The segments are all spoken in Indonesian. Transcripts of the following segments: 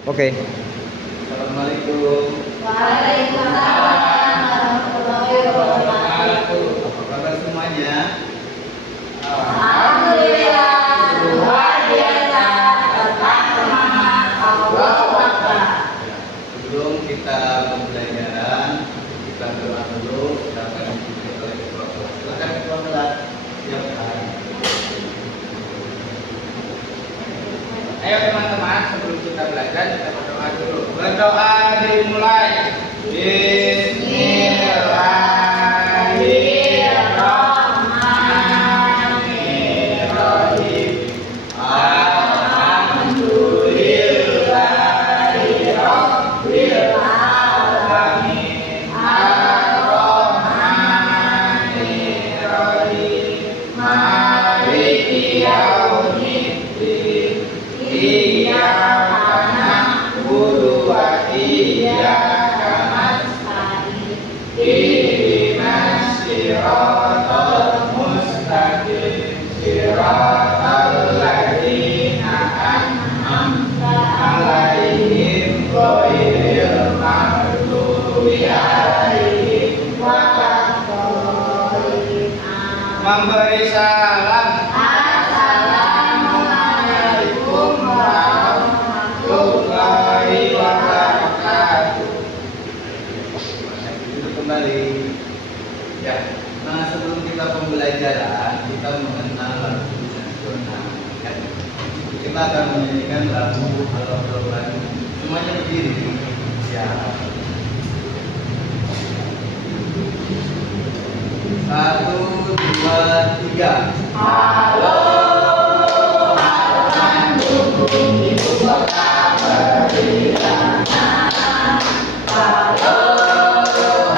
Oke. Assalamualaikum. Waalaikumsalam warahmatullahi wabarakatuh. Apa kabar semuanya? Alhamdulillah, luar biasa, tetap semangat, Allahu Akbar. Sebelum kita pembelajaran, kita berdoa dulu. Kita akan dipimpin oleh Ketua Kelas. Silakan Ketua Kelas. Silakan. Ayo teman-teman, sebelum kita belajar kita berdoa dulu. Berdoa dimulai. Bismillahirrahmanirrahim. Alhamdulillahirabbil alamin. Arrahmanirrahim. Maliki yaumiddin. Iyyaka na'budu wa iyyaka nasta'in. Ihdinas siratal mustaqim. Siratal ladzina an'amta 'alaihim ghairil maghdubi 'alaihim waladdallin. Memberi salam. Assalamualaikum warahmatullahi wabarakatuh. Duduk kembali. Ya. Nah, sebelum kita pembelajaran, kita mengenal lagu nasional. Ya. Kita akan menyanyikan lagu Halo Bandung. Semuanya berdiri. Ya. 1, 2, 3. Halo, halo Bandung, ibu kota berirangan. Halo,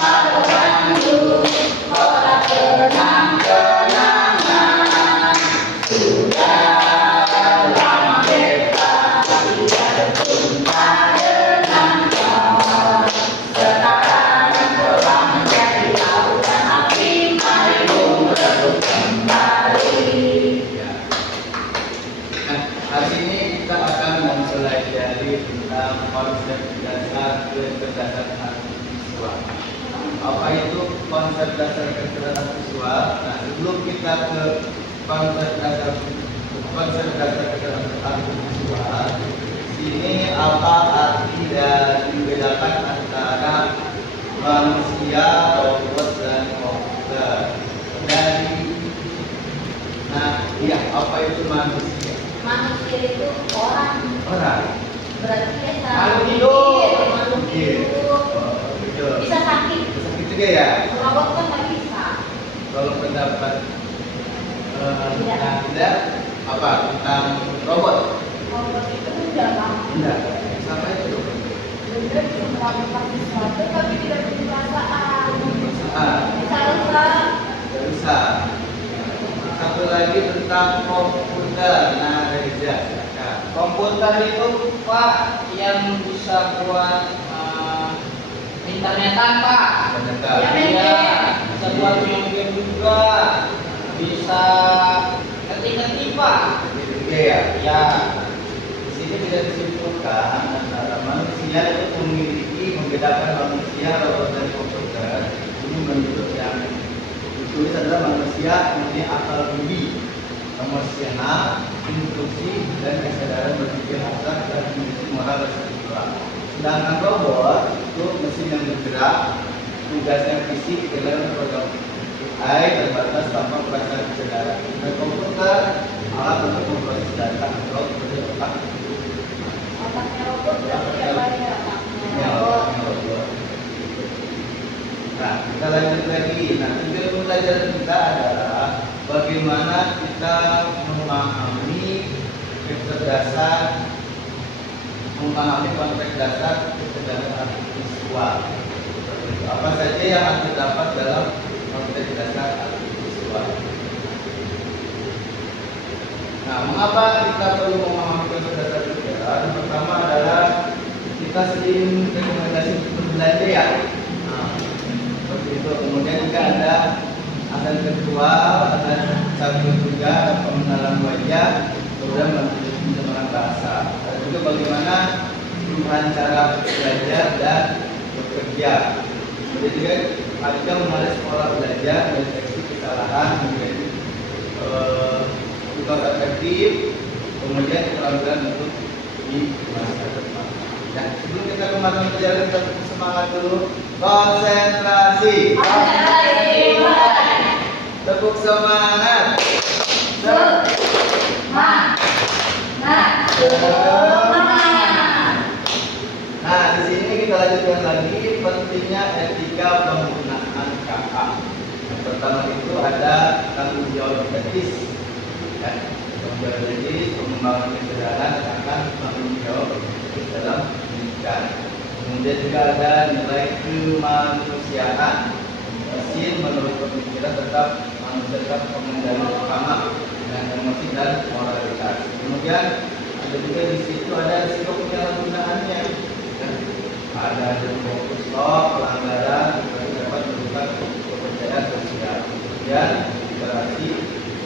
halo Bandung, kota kenang-kenangan. Sudah lama beta tidak berjumpa dengan kawan. Sekarang telah menjadi lautan api, mari merebut kembali. Ya. Nah, hari ini kita akan mempelajari tentang konsep dasar kecerdasan siswa. Apa itu konsep dasar kecerdasan siswa? Nah, sebelum kita ke konsep dasar kecerdasan siswa, ini apa arti dan dibedakan antara manusia, robot, dan komputer? Nah, iya, apa itu manusia? Manusia itu orang, Orang. berarti ya Makhluk hidup. makhluk hidup. Oh, gitu. Bisa sakit, Sakit juga ya. robot kan nggak bisa. Kalau pendapat Tidak. tidak apa tentang robot? Robot itu udah lama. Tidak. Sama itu. Bener cuma melakukan sesuatu tapi tidak punya perasaan. Perasaan. Bisa rusak. Tidak bisa. Satu lagi tentang komputer. Nah, Reza. silakan. Komputer itu Pak yang bisa buat internetan Pak. Ternyata. Ya, men. Iya, bisa buat game juga, bisa ketik-ketik Pak. Itu juga ya. Ya, Di sini tidak disimpulkan antara manusia itu membedakan manusia, robot dan komputer. Ini menurut yang ditulis adalah manusia mempunyai akal budi, emosional, instruksi, dan kesadaran berpikir abstrak dan memiliki moral dan spiritual. Sedangkan robot itu mesin yang bergerak, tugasnya fisik, dalam program AI terbatas tanpa perasaan kesadaran. Dan komputer alat untuk memproses data atau otak. Otaknya robot berarti apa ya? Ya, otaknya robot. Nah, kita lanjut lagi. Nah, tujuan pembelajaran kita adalah bagaimana kita memahami kecerdasan, memahami konteks dasar kecerdasan artifisial. Apa saja yang terdapat dalam konteks dasar artifisial. Nah, mengapa kita perlu memahami konteks dasar kecerdasan? Yang pertama adalah kita sering rekomendasi untuk berbelanja ya. Nah, seperti itu. Kemudian juga ada azan virtual, ada sabun juga, ada pengenalan wajah, kemudian pencemaran bahasa. Ada juga bagaimana perubahan cara belajar dan bekerja. Jadi kan ada memulai sekolah belajar, mendeteksi kesalahan, menjadi tukar efektif, kemudian keterampilan untuk di masa depan. Nah, sebelum kita ke materi pelajaran, kita semangat dulu. Konsentrasi. Tepuk semangat. Nah, di sini kita lanjutkan lagi pentingnya etika penggunaan KA. Yang pertama itu ada tanggung jawab etis, ya. Tanggung jawab etis, pengembangan kesadaran akan tanggung jawab etis dalam pendidikan. Kemudian juga ada nilai kemanusiaan. Mesin menurut pemikiran tetap manusia tetap pengendali utama dengan emosi dan moralitas. Kemudian ada juga di situ ada risiko penyalahgunaannya. Ada fokus stop, pelanggaran, dapat merusak kepercayaan sosial. Kemudian literasi,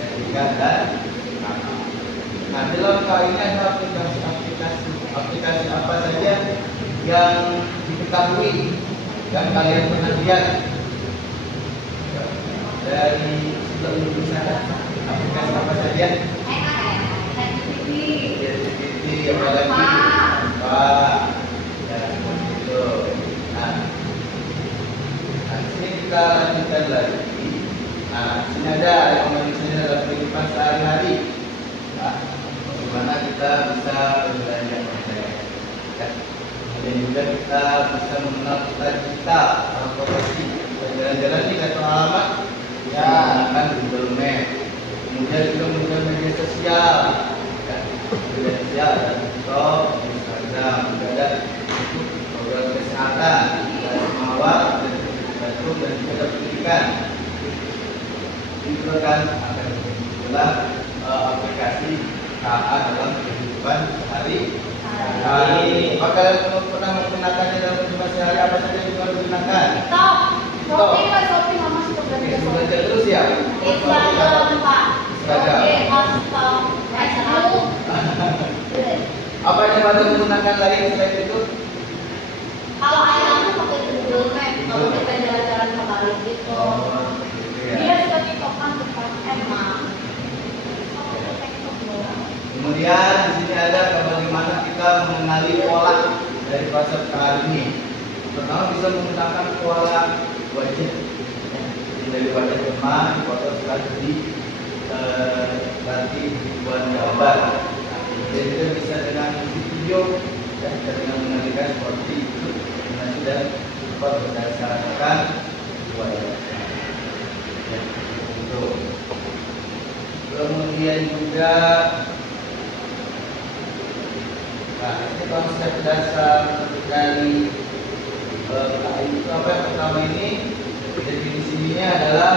etika dan KA. Nah, dalam KA ini ada aplikasi apa saja yang diketahui dan kalian pernah lihat dari sebelum sana, aplikasi apa saja? ChatGPT, apa lagi? Nah, sini kita lanjutkan lagi. Nah, sini ada rekomendasinya dalam kehidupan sehari-hari. Nah, bagaimana kita bisa berbelanja online. Ya. Dan juga kita bisa mengenal cita-cita, profesi. Jalan-jalan di kartu alamat, ya, menggunakan Google Map. Kemudian juga menggunakan media sosial, ya, media sosial ada TikTok, Instagram, juga ada program kesehatan, ada mawar, dan juga ada pendidikan. Itu kan akan adalah aplikasi KA dalam kehidupan sehari-hari. Apakah kalian pernah menggunakannya dalam kehidupan sehari? Apa saja yang kita gunakan? Shopee mama suka belanja Shopee. Belajar terus ya? Instagram Pak. Seragam. Apa yang baru menggunakan lain selain itu? Kalau ayah aku pakai Google Map, kalau kita jalan-jalan ke Bali gitu. Gitu ya. Dia suka tiktokan tempat emang. Oh, TikTok doang. Kemudian di sini ada bagaimana kita mengenali pola dari konsep KA ini. Pertama bisa menggunakan pola wajah. Jadi dari wajah teman, foto strategi, nanti buat gambar. Jadi kita bisa dengan video, dan bisa dengan mengalihkan seperti itu. Dengan sudah dapat berdasarkan wajah. Ya, itu. Kemudian juga, nah ini konsep dasar dari KA itu apa? Yang pertama ini definisinya adalah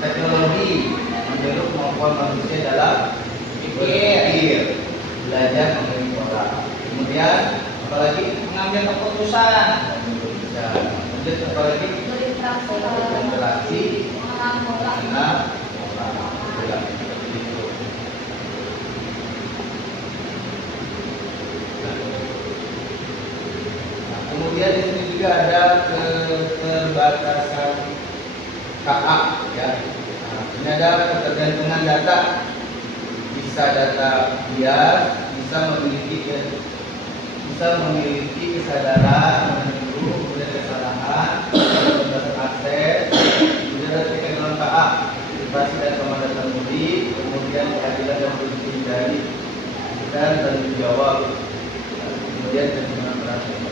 teknologi mendorong kemampuan manusia dalam berpikir, belajar mengenai pola. Kemudian apalagi Mengambil keputusan. kemudian apalagi interaksi Mengenal pola. dengan pola. Gitu. Nah, kemudian di sini juga ada keterbatasan KA, ya. Nah, ini ada ketergantungan data. Bisa data bias, bisa memiliki kesadaran menunggu, kemudian kesalahan, keterbatasan akses, kemudian ada teknologi KA, privasi dan kemanfaatan mudik, kemudian keadilan dan bersih dari dan tanggung jawab, kemudian kesimpulan perhatian.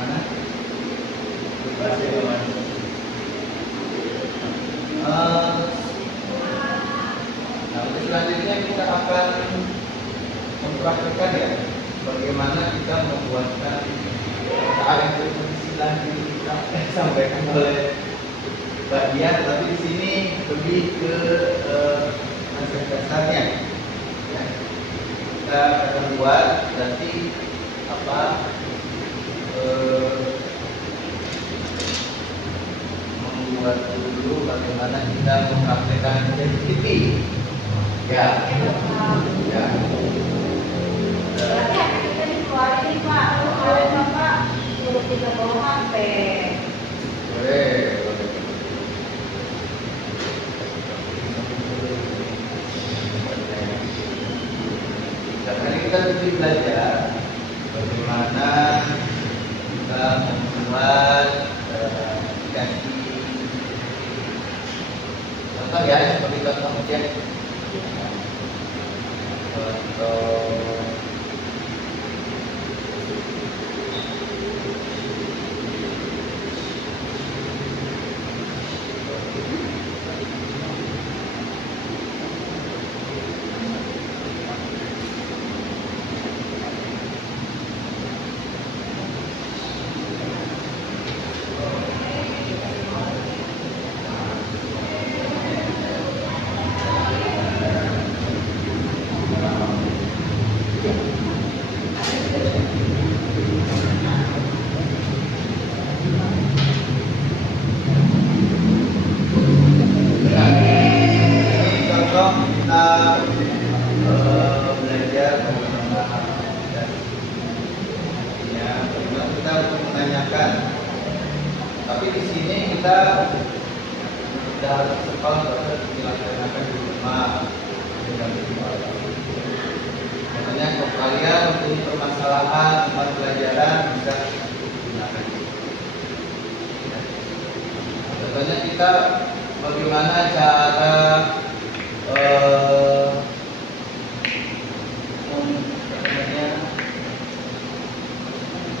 Mana? Privasi dan nah, untuk selanjutnya kita akan mempraktikkan ya bagaimana kita membuatkan KA yang berfungsi lagi kita sampaikan oleh bagian, tapi di sini lebih ke konsep dasarnya. Ya. Kita akan buat nanti apa membuat dulu bagaimana kita mempraktikkan ChatGPT. Ya. Ya. Berarti HP kita dikeluarin nih Pak. Kalau kemarin Bapak suruh kita bawa HP. Boleh. Karena kita mesti belajar bagaimana kita membuat aplikasi. Contoh ya, seperti contoh objek. Contoh kita belajar bagaimana ya, bagaimana kita untuk menanyakan. Tapi di sini kita sudah harus sekolah bahwa dilaksanakan di rumah dengan keluarga. Makanya kalau kalian mempunyai permasalahan tempat pelajaran bisa gunakan. Contohnya kita bagaimana cara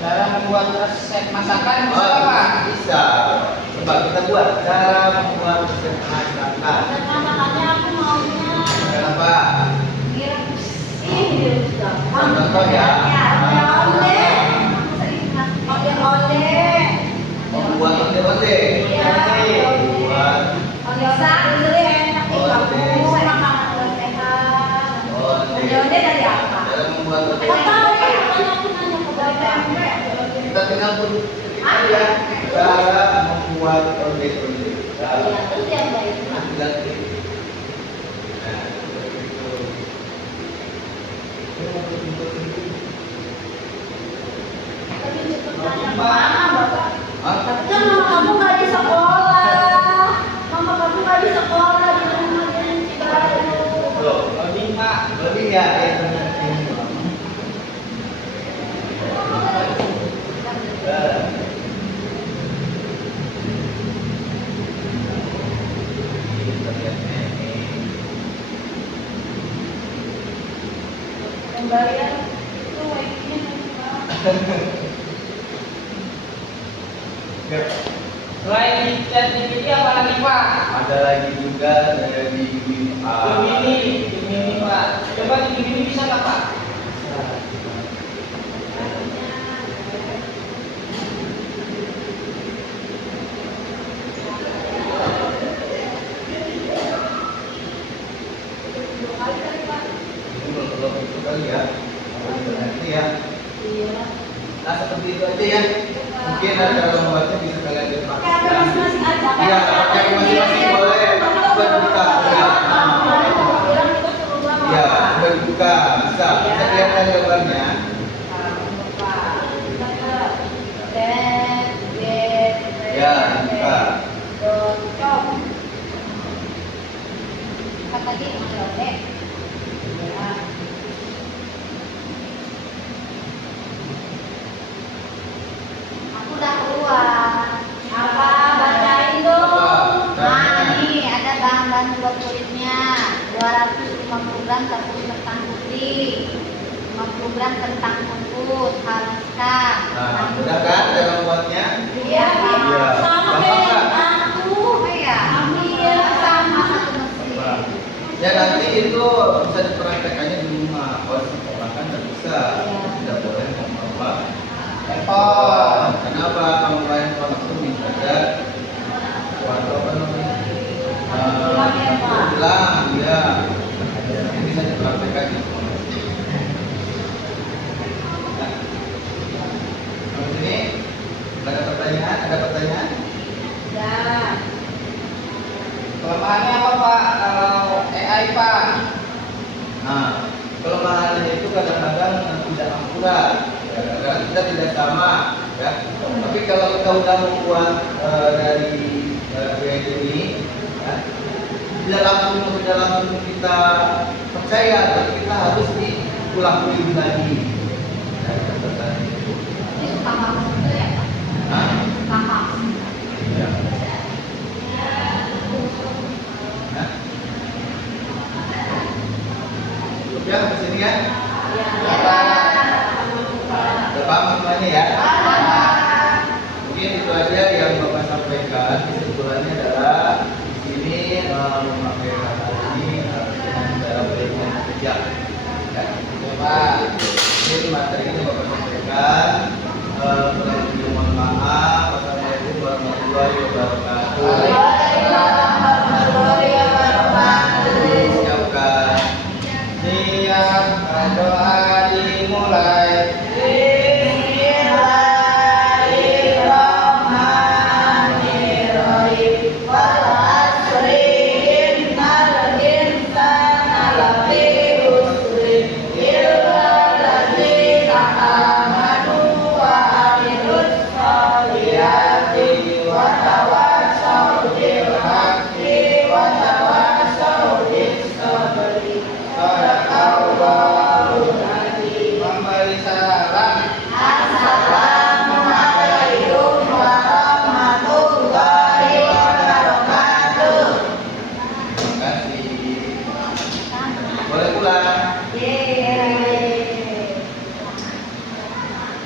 Cara membuat resep masakan bisa Pak? Bisa. Coba kita buat cara membuat resep masakan. Dan masakannya aku maunya Kenapa? direbus. Direbus gampang. Contoh ya. Oleh-oleh. Aku sering ngasih oleh-oleh. Membuat onde-onde. Iya. Buat Bisa dulu enak nih Oleh. kamu makanan sehat. onde. Oleh-oleh dari apa? Dalam membuat onde. Aku tahu ya, makanya aku nanya ke Bapak. Kita tinggal pun ya cara membuat onde-onde. Iya, terus yang baik. Nanti ganti. Nah, begitu. Tapi cepet nanya kemana Bapak? Hah? Tapi kan mama kamu nggak di sekolah. Mama kamu nggak di sekolah di rumah di Cibaru. Loh, Loading Pak. lebih ya ini. Pembayaran itu WIB-nya Ya, Selain di chat GPT apa lagi Pak? ada lagi juga dari Gemini Pak. Coba di Gemini bisa nggak Pak? Belum itu kali ya. Nanti ya. Iya. Nah seperti itu aja ya. Mungkin ada lombatnya bisa kalian dipakai. Pakai apa masing-masing aja. Iya, pakai masing-masing boleh. Bukan buka. Ya. Bilang kita suruh bawa. Iya, bukan buka. Bisa. Bisa lihat dari gambarnya. Ya, buka. Tadi oleh-oleh. Ya. Aku udah keluar. Apa? Bacain dong. Apa? Nah, nih ada bahan-bahan buat kulitnya. 250 gram tepung ketan putih. 50 gram kentang rebus, haluskan. Nah, udah kan ada lombatnya? Iya, Iya. sama Gampang kayak kan? aku. Iya, iya sama satu mesin. Ya nanti itu bisa dipraktekannya di rumah. Kalau sekolah kan nggak bisa, tidak boleh membawa handphone. Kenapa kamu bawa handphone itu bisa ada suatu apa namanya? Hilang, ya. Ini bisa dipraktekkan di rumah. Nah, di sini ada pertanyaan? Ada pertanyaan? Ya. Kelemahannya apa Pak? Kalau AI Pak? Nah, aturan, ya, karena kita tidak sama, ya. Tapi kalau kita udah membuat dari proyek ini, ya, tidak langsung kita percaya, tapi kita harus diulang-ulang lagi. Ya, Ini suka kamu juga ya Pak? Hah? Kakak. Ya. Nah. Cukup ya ke sini ya. Ya. Udah paham semuanya ya? Mungkin itu aja yang Bapak sampaikan. Kesimpulannya adalah di sini memakai kata ini dengan cara baik dan bijak. Ya, Bapak. Ini materi ini Bapak sampaikan. Kurang lebih mohon maaf. Wassalamualaikum warahmatullahi wabarakatuh. Disiapkan. Siap doa dimulai.